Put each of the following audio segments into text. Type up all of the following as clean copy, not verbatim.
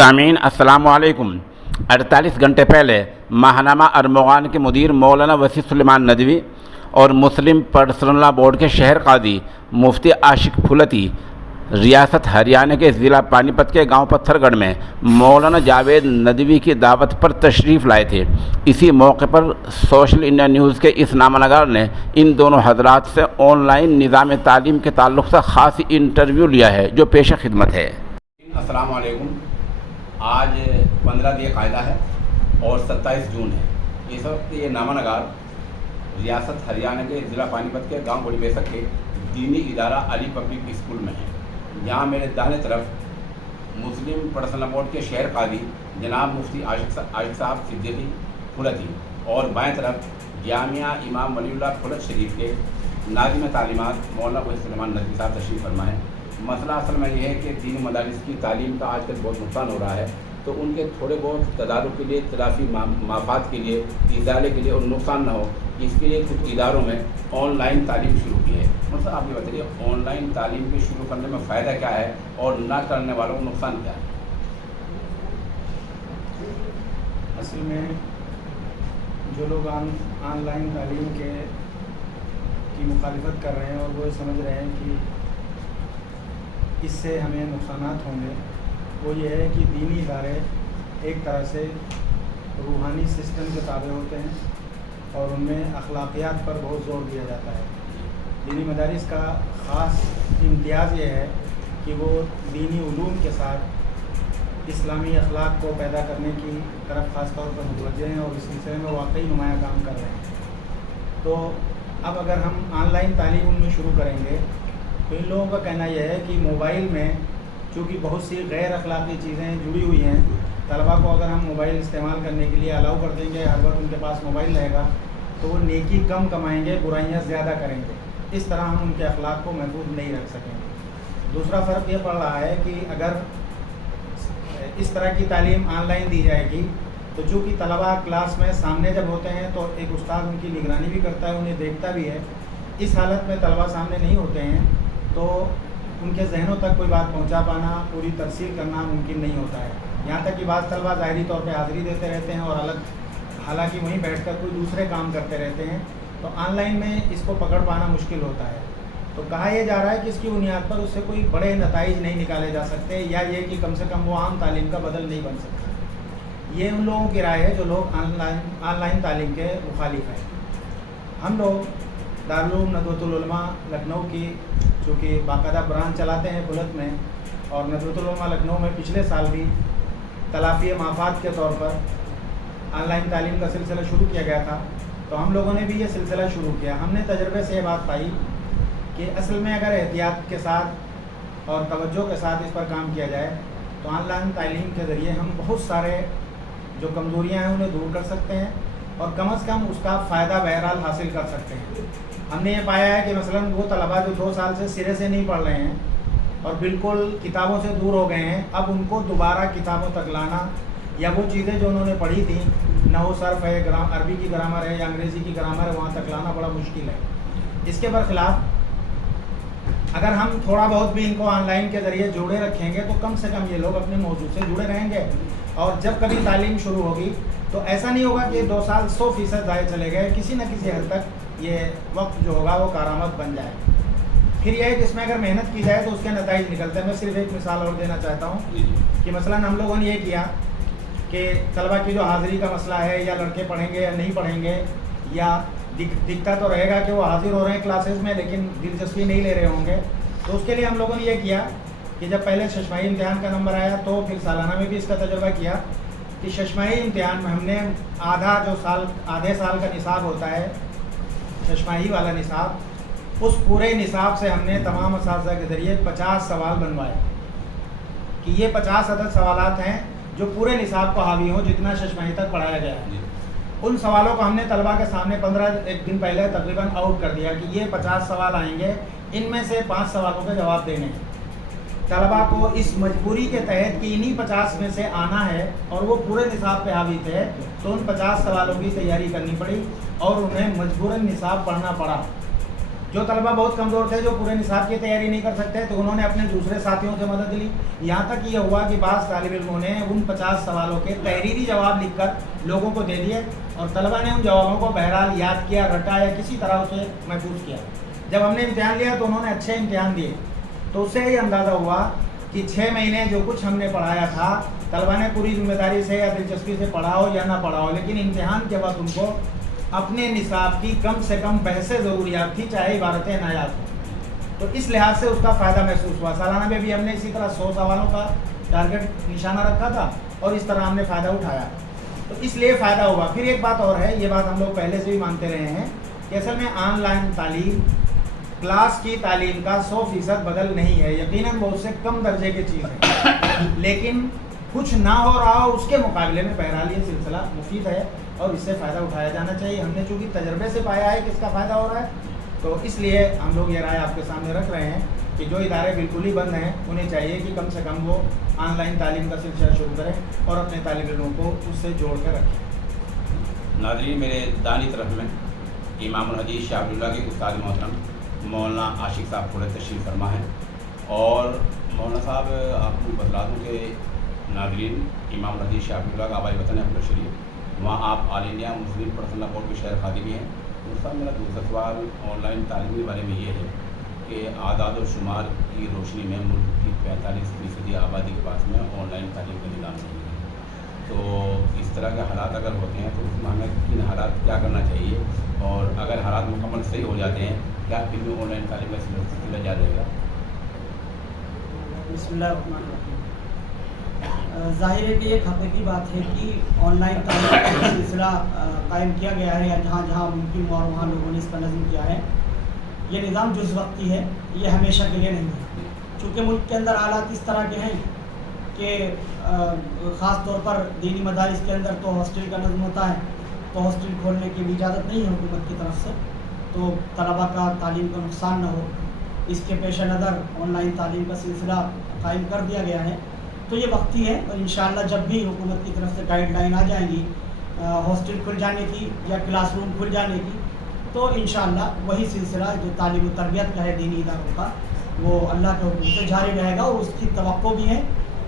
सामीन अस्सलाम वालेकुम। 48 घंटे पहले माहनामा अरमगान के मुदीर मौलाना वसी सुलेमान नदवी और मुस्लिम पर्सनल लॉ बोर्ड के शहर कादी मुफ्ती आशिक फुलती रियासत हरियाणा के ज़िला पानीपत के गांव पत्थरगढ़ में मौलाना जावेद नदवी की दावत पर तशरीफ़ लाए थे। इसी मौके पर सोशल इंडिया न्यूज़ के इस नामनगार ने इन दोनों हजरात से ऑनलाइन निज़ाम तालीम के ताल्लुक़ से ख़ास इंटरव्यू लिया है, जो पेश खिदमत है। अस्सलाम वालेकुम। आज 15 दिए कायदा है और 27 जून है। इस वक्त ये नामनगार रियासत हरियाणा के ज़िला पानीपत के गांव बड़ी बेसक के दीनी इदारा अली पब्लिक स्कूल में है। यहाँ मेरे दाहिने तरफ मुस्लिम पर्सनल बोर्ड के शहर कादी जनाब मुफ्ती आशिक साहब सिद्दीकी फुलती और बाएं तरफ जामिया इमाम वलीउल्लाह फुलत शरीफ के नाज़िम तालीमात मौलाना वसी सुलेमान नदवी साहब तशरीफ़ फरमा है। मसला असल में यह है कि दीनी मदारिस की तालीम का आजकल बहुत नुकसान हो रहा है, तो उनके थोड़े बहुत तदारुक के लिए, तलाफ़ी माफात के लिए, इज़ाले के लिए और नुकसान ना हो, इसके लिए कुछ इदारों में ऑनलाइन तालीम शुरू की है। मतलब आप ये बताइए, ऑनलाइन तालीम के शुरू करने में फ़ायदा क्या है और ना करने वालों को नुकसान क्या है? असल में जो लोग ऑनलाइन तालीम की मुखालिफत कर रहे हैं और वो समझ रहे हैं कि इससे हमें नुकसानात होंगे, वो ये है कि दीनी इदारे एक तरह से रूहानी सिस्टम के ताबे होते हैं और उनमें अखलाकियात पर बहुत ज़ोर दिया जाता है। दीनी मदारिस का ख़ास इम्तियाज़ ये है कि वो दीनी उलूम के साथ इस्लामी अखलाक को पैदा करने की तरफ ख़ास तौर पर मुतवज्जे हैं और इस सिलसिले में वाकई नुमाया काम कर रहे हैं। तो अब अगर हम ऑनलाइन तालीम उनमें शुरू करेंगे तो इन लोगों का कहना यह है कि मोबाइल में चूँकि बहुत सी गैर अखलाकी चीज़ें जुड़ी हुई हैं, तलबा को अगर हम मोबाइल इस्तेमाल करने के लिए अलाउ कर देंगे, हर वक्त उनके पास मोबाइल रहेगा, तो वो नेकी कम कमाएंगे, बुराइयां ज़्यादा करेंगे। इस तरह हम उनके अखलाक को महफूज नहीं रख सकेंगे। दूसरा फ़र्क ये पड़ रहा है कि अगर इस तरह की तालीम ऑनलाइन दी जाएगी तो चूँकि तलबा क्लास में सामने जब होते हैं तो एक उस्ताद उनकी निगरानी भी करता है, उन्हें देखता भी है। इस हालत में तलबा सामने नहीं होते हैं तो उनके जहनों तक कोई बात पहुँचा पाना, पूरी तफसील करना मुमकिन नहीं होता है। यहाँ तक कि बाज़ तलबा ज़ाहिरी तौर पे हाज़िरी देते रहते हैं और अलग हालांकि वहीं बैठकर कोई दूसरे काम करते रहते हैं, तो ऑनलाइन में इसको पकड़ पाना मुश्किल होता है। तो कहा यह जा रहा है कि इसकी बुनियाद पर उससे कोई बड़े नताइज नहीं निकाले जा सकते, या ये कि कम से कम वो आम तालीम का बदल नहीं बन सकता। ये उन लोगों की राय है जो लोग ऑनलाइन तालीम के मुखालिफ हैं। हम लोग दारुल उलूम नदवतुल उलमा लखनऊ की चूँकि बाकायदा ब्रांच चलाते हैं फुलत में, और नदवतुल उलमा लखनऊ में पिछले साल भी तलाफ़ी माफात के तौर पर ऑनलाइन तालीम का सिलसिला शुरू किया गया था। तो हम लोगों ने भी ये सिलसिला शुरू किया। हमने तजर्बे से ये बात पाई कि असल में अगर एहतियात के साथ और तवज्जो के साथ इस पर काम किया जाए तो ऑनलाइन तालीम के ज़रिए हम बहुत सारे जो कमज़ोरियाँ हैं उन्हें दूर कर सकते हैं और कम से कम उसका फ़ायदा बहरहाल हासिल कर सकते हैं। हमने ये पाया है कि मसलन वो तलबा जो 2 साल से सिरे से नहीं पढ़ रहे हैं और बिल्कुल किताबों से दूर हो गए हैं, अब उनको दोबारा किताबों तक लाना या वो चीज़ें जो उन्होंने पढ़ी थी, नहू सर्फ है, अरबी की ग्रामर है या अंग्रेज़ी की ग्रामर है, वहाँ तक लाना बड़ा मुश्किल है। इसके बरखिलाफ़ अगर हम थोड़ा बहुत भी इनको ऑनलाइन के ज़रिए जोड़े रखेंगे तो कम से कम ये लोग अपने मौजू से जुड़े रहेंगे, और जब कभी तालीम शुरू होगी तो ऐसा नहीं होगा कि 2 साल 100% ज़ाय चले गए। किसी न किसी हद तक ये वक्त जो होगा वो कारामद बन जाए। फिर यह है कि इसमें अगर मेहनत की जाए तो उसके नताइज निकलते हैं। मैं सिर्फ एक मिसाल और देना चाहता हूँ कि मसलन हम लोगों ने ये किया कि तलबा की जो हाज़िरी का मसला है, या लड़के पढ़ेंगे या नहीं पढ़ेंगे, या दिखता तो रहेगा कि वो हाजिर हो रहे हैं क्लासेस में लेकिन दिलचस्पी नहीं ले रहे होंगे, तो उसके लिए हम लोगों ने ये किया कि जब पहले शशमाही इम्तिहान का नंबर आया तो फिर सालाना में भी इसका तजुर्बा किया कि शशमाही इम्तिहान में हमने आधे साल का निसाब होता है, शशमाही वाला निसाब, उस पूरे निसाब से हमने तमाम असातिज़ा के ज़रिए 50 सवाल बनवाए कि ये 50 अदद सवालात हैं जो पूरे निसाब को हावी हों, जितना शशमाही तक पढ़ाया गया है। उन सवालों को हमने तलबा के सामने 15 दिन पहले तकरीबन आउट कर दिया कि ये 50 सवाल आएंगे, इनमें से 5 सवालों के जवाब देने हैं। तलबा को इस मजबूरी के तहत कि इन्हीं 50 में से आना है और वो पूरे निसाब पे हावी थे, तो उन 50 सवालों की तैयारी करनी पड़ी और उन्हें मजबूरन निसाब पढ़ना पड़ा। जो तलबा बहुत कमज़ोर थे, जो पूरे निसाब की तैयारी नहीं कर सकते, तो उन्होंने अपने दूसरे साथियों से मदद ली। यहाँ तक ये हुआ कि बाज़ तालिब इल्मों ने उन 50 सवालों के तहरीरी जवाब लिखकर लोगों को दे दिए और तलबा ने उन जवाबों को बहरहाल याद किया, रटा या किसी तरह उसे महफूज किया। जब हमने इम्तिहान लिया तो उन्होंने अच्छे इम्तिहान दिए, तो उससे ही अंदाज़ा हुआ कि 6 महीने जो कुछ हमने पढ़ाया था, तलबा ने पूरी जिम्मेदारी से या दिलचस्पी से पढ़ा हो या ना पढ़ा हो, लेकिन इम्तिहान के वक्त उनको अपने निसाब की कम से कम बहसें ज़रूर याद थी, चाहे इबारतें ना याद हों। तो इस लिहाज से उसका फ़ायदा महसूस हुआ। सालाना में भी हमने इसी तरह 100 सवालों का टारगेट निशाना रखा था और इस तरह हमने फ़ायदा उठाया, तो इसलिए फ़ायदा हुआ। फिर एक बात और है, ये बात हम लोग पहले से भी मानते रहे हैं कि असल में ऑनलाइन तालीम क्लास की तालीम का 100% बदल नहीं है, यकीनन वो उससे कम दर्जे की चीज़ है, लेकिन कुछ ना हो रहा हो उसके मुकाबले में बहरहाल ये सिलसिला मुफीद है और इससे फ़ायदा उठाया जाना चाहिए। हमने चूँकि तजर्बे से पाया है कि इसका फ़ायदा हो रहा है, तो इसलिए हम लोग ये राय आपके सामने रख रहे हैं कि जो इदारे बिल्कुल ही बंद हैं उन्हें चाहिए कि कम से कम वो ऑनलाइन तालीम का सिलसिला शुरू करें और अपने तालिब इल्मों को उससे जोड़ कर रखें। नाज़रीन, मेरे दानी तरफ में इमामुल हदीस शाह अब्दुल्लाह के उस्ताद मोहतरम मौलाना आशिक साहब थोड़े तशरीफ़ फरमा है। और मौलाना साहब, आपको बतला दूँ कि नाज़रीन, इमामुल हदीस शाह अब्दुल्लाह का आबाई वतन है अब्दुल शरीफ, वहाँ आप all India Muslim personal board के शहर खादी भी हैं। दूसरा मेरा दूसरा सवाल ऑनलाइन तालीम के बारे में ये है कि आदाद और शुमार की रोशनी में मुल्क की 45% आबादी के पास में ऑनलाइन तालीम का निज़ाम नहीं है। तो इस तरह के हालात अगर होते हैं तो उसमें हमें किन हालात क्या करना चाहिए, और अगर हालात मुकम्मल सही हो जाते हैं क्या फिर भी ऑनलाइन तालीम का सिलसिला जारी रहेगा? बिस्मिल्लाहिर्रहमानिर्रहीम। ज़ाहिर है कि एक हकीकी बात है कि ऑनलाइन तालीम का सिलसिला कायम किया गया है, या जहाँ जहाँ मुमकिन हुआ वहाँ लोगों ने इसका नज़म किया है। ये निज़ाम जुज़ वक्ती है, ये हमेशा के लिए नहीं है। चूँकि मुल्क के अंदर हालात इस तरह के हैं कि ख़ास तौर पर दीनी मदारिस के अंदर तो हॉस्टल का नज़म होता है, तो हॉस्टल खोलने की भी इजाज़त नहीं है हुकूमत की तरफ से, तो तलबा का तालीम का नुकसान न हो, इसके पेश नज़र ऑनलाइन तालीम का सिलसिला कायम कर दिया गया है। तो ये वक्ती है और इंशाअल्लाह जब भी हुकूमत की तरफ से गाइडलाइन आ जाएंगी हॉस्टल खुल जाने की या क्लासरूम खुल जाने की, तो इंशाअल्लाह वही सिलसिला जो तालीम व तरबियत का है दीनी इदारों का, वो अल्लाह के हुक्म से जारी रहेगा और उसकी तवक्को भी है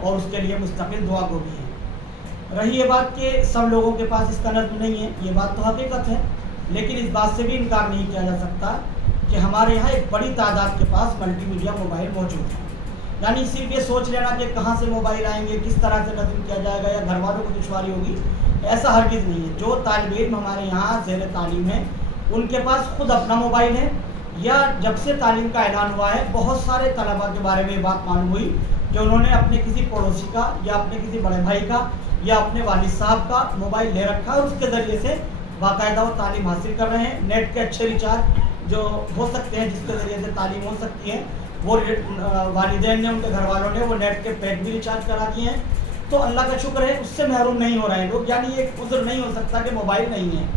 और उसके लिए मुस्तकिल दुआ गो भी है। रही ये बात कि सब लोगों के पास इसका नज़्म नहीं है, ये बात तो हकीकत है, लेकिन इस बात से भी इनकार नहीं किया जा सकता कि हमारे यहाँ एक बड़ी तादाद के पास मल्टीमीडिया मोबाइल मौजूद है। यानी सिर्फ ये सोच लेना कि कहाँ से मोबाइल आएंगे, किस तरह से नज़म किया जाएगा या घर वालों को दुश्वारी होगी, ऐसा हरगिज़ नहीं है। जो तालिब इल्म हमारे यहाँ ज़ेर तालीम है उनके पास खुद अपना मोबाइल है, या जब से तालीम का ऐलान हुआ है बहुत सारे तलबा के बारे में ये बात मालूम हुई कि उन्होंने अपने किसी पड़ोसी का या अपने किसी बड़े भाई का या अपने वालिद साहब का मोबाइल ले रखा है, उसके ज़रिए से बाकायदा वो तालीम हासिल कर रहे हैं। नेट के अच्छे रिचार्ज जो हो सकते हैं जिसके ज़रिए से तालीम हो सकती है, वो वालिदैन ने, उनके घर वालों ने वो नेट के पैक भी रिचार्ज करा दिए हैं। तो अल्लाह का शुक्र है, उससे महरूम नहीं हो रहे हैं लोग। यानी ये उज़्र नहीं हो सकता कि मोबाइल नहीं है,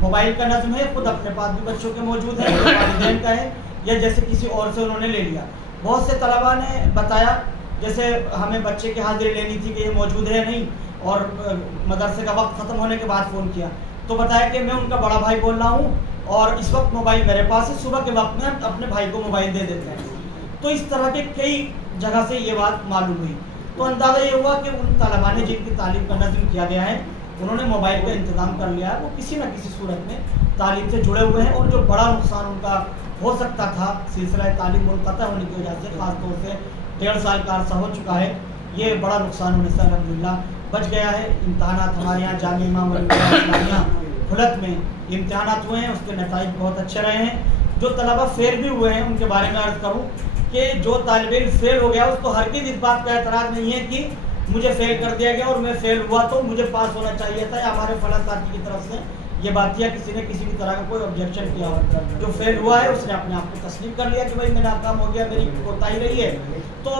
मोबाइल का नज़म है, खुद अपने पास भी बच्चों के मौजूद है, वालिदैन का है, या जैसे किसी और से उन्होंने ले लिया। बहुत से तलबा ने बताया जैसे हमें बच्चे की हाजिरी लेनी थी कि ये मौजूद है नहीं, और मदरसे का वक्त ख़त्म होने के बाद फ़ोन किया तो बताया कि मैं उनका बड़ा भाई बोल रहा हूँ और इस वक्त मोबाइल मेरे पास है, सुबह के वक्त में अपने भाई को मोबाइल दे देते हैं। तो इस तरह के कई जगह से ये बात मालूम हुई, तो अंदाज़ा ये हुआ कि उन तलबा ने जिनकी तालीम का नज़म किया गया है उन्होंने मोबाइल का इंतज़ाम कर लिया है, वो किसी न किसी सूरत में तालीम से जुड़े हुए हैं। और जो बड़ा नुकसान उनका हो सकता था सिलसिला तालीम मुनक़ता होने की वजह से, ख़ास तौर से 1.5 साल का अर्सा हो चुका है, ये बड़ा नुकसान होने से अल्हम्दुलिल्लाह बच गया है। इम्तहानात हमारे यहाँ जामिया इमाम अली इस्लामिया खुलत में इम्तहानात हुए हैं, उसके नताइज बहुत अच्छे रहे हैं। जो तलबा फेल भी हुए हैं उनके बारे में अर्ज़ करूँ कि जो तालिब इल्म फेल हो गया उसको हरगिज़ इस बात का एतराज़ नहीं है कि मुझे फेल कर दिया गया और मैं फेल हुआ तो मुझे पास होना चाहिए था, या हमारे फला साथी की तरफ से ये बात या किसी ने किसी भी तरह का कोई ऑब्जेक्शन किया हो। जो फेल हुआ है उसने अपने आप को तस्लीम कर लिया कि भाई मैं नाकाम हो गया, मेरी कोताही रही है, तो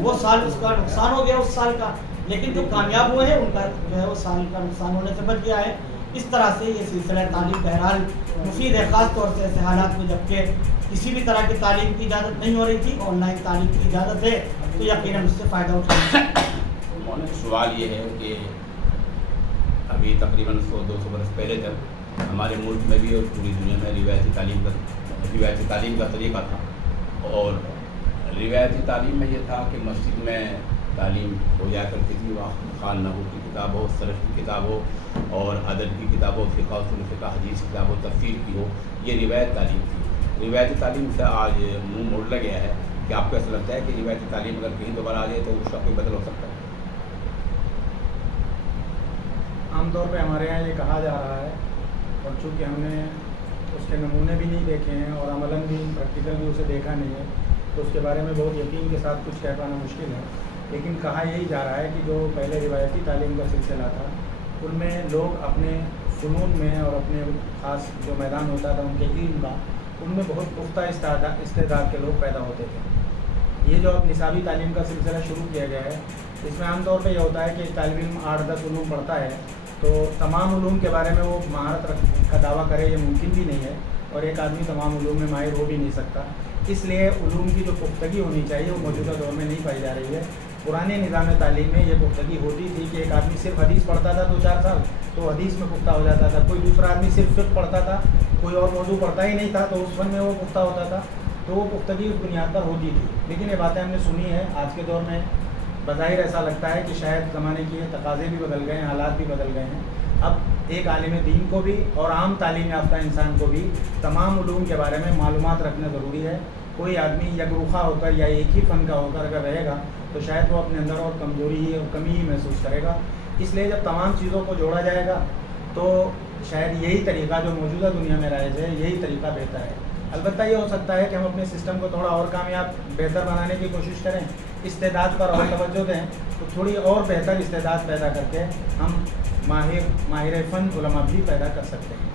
वो साल उसका नुकसान हो गया उस साल का। लेकिन जो कामयाब हुए हैं उनका जो है वो साल का नुकसान होने से बच गया है। इस तरह से ये सिलसिला तालीम बहरहाल मुफीद है, ख़ास तौर से ऐसे हालात में जबकि किसी भी तरह की तालीम की इजाज़त नहीं हो रही थी, ऑनलाइन तालीम की इजाज़त है, तो यकीनन उससे फ़ायदा उठाना। सवाल ये है कि अभी तकरीबन 100-200 बरस पहले तक हमारे मुल्क में भी और पूरी दुनिया में रिवायती तालीम का روایتی تعلیم کا طریقہ تھا، اور روایتی تعلیم میں یہ تھا کہ مسجد میں تعلیم ہو جایا کرتی تھی، وہاں خان نحو کی کتاب ہو، صرف کی کتاب ہو، اور ادب کی کتاب ہو، فقہ اصول فقہ حدیث کی کتاب ہو، تفسیر کی ہو، یہ روایت تعلیم تھی۔ روایتی تعلیم سے آج منہ موڑ لیا گیا ہے کہ آپ کو ایسا لگتا ہے کہ روایتی تعلیم اگر کہیں دوبارہ آ جائے تو اس کا کوئی بدل ہو سکتا ہے؟ عام طور پہ ہمارے یہاں یہ کہا جا رہا ہے، اور چونکہ ہم نے اس کے نمونے بھی نہیں دیکھے ہیں اور عملاً بھی پریکٹیکل بھی اسے دیکھا نہیں ہے، تو اس کے بارے میں بہت یقین کے ساتھ کچھ کہہ پانا مشکل ہے، لیکن کہا یہی جا رہا ہے کہ جو پہلے روایتی تعلیم کا سلسلہ تھا ان میں لوگ اپنے فنون میں اور اپنے خاص جو میدان ہوتا تھا ان کے علم کا، ان میں بہت پختہ استعداد کے لوگ پیدا ہوتے تھے۔ یہ جو اب نصابی تعلیم کا سلسلہ شروع کیا گیا ہے، اس میں عام طور پہ یہ ہوتا ہے کہ ایک طالب علم 8-10 علوم پڑھتا ہے، تو تمام علوم کے بارے میں وہ مہارت کا دعویٰ کرے یہ ممکن بھی نہیں ہے، اور ایک آدمی تمام علوم میں ماہر ہو بھی نہیں سکتا۔ اس لیے علوم کی جو پختگی ہونی چاہیے وہ موجودہ دور میں نہیں پائی جا رہی ہے۔ پرانے نظام تعلیم میں یہ پختگی ہوتی تھی کہ ایک آدمی صرف حدیث پڑھتا تھا 2-4 سال تو حدیث میں پختہ ہو جاتا تھا، کوئی دوسرا آدمی صرف فقہ پڑھتا تھا، کوئی اور موضوع پڑھتا ہی نہیں تھا تو اس فن میں وہ پختہ ہوتا تھا، تو وہ پختگی اس بنیاد پر ہوتی تھی۔ لیکن یہ باتیں ہم نے سنی ہے، آج کے دور میں بظاہر ایسا لگتا ہے کہ شاید زمانے کی تقاضے بھی بدل گئے ہیں، حالات بھی بدل گئے ہیں۔ اب ایک عالم دین کو بھی اور عام تعلیم یافتہ انسان کو بھی تمام علوم کے بارے میں معلومات رکھنا ضروری ہے۔ کوئی آدمی یکروخا ہو کر یا ایک ہی فن کا ہو کر اگر رہے گا تو شاید وہ اپنے اندر اور کمزوری ہی اور کمی ہی محسوس کرے گا۔ اس لیے جب تمام چیزوں کو جوڑا جائے گا تو شاید یہی طریقہ جو موجودہ دنیا میں رائج ہے یہی طریقہ بہتر ہے۔ البتہ یہ ہو سکتا ہے کہ ہم اپنے سسٹم کو تھوڑا اور کامیاب بہتر بنانے کی کوشش کریں، استعداد پر اور توجہ دیں، تو تھوڑی اور بہتر استعداد پیدا کر کے ہم ماہر فن علماء بھی پیدا کر سکتے ہیں۔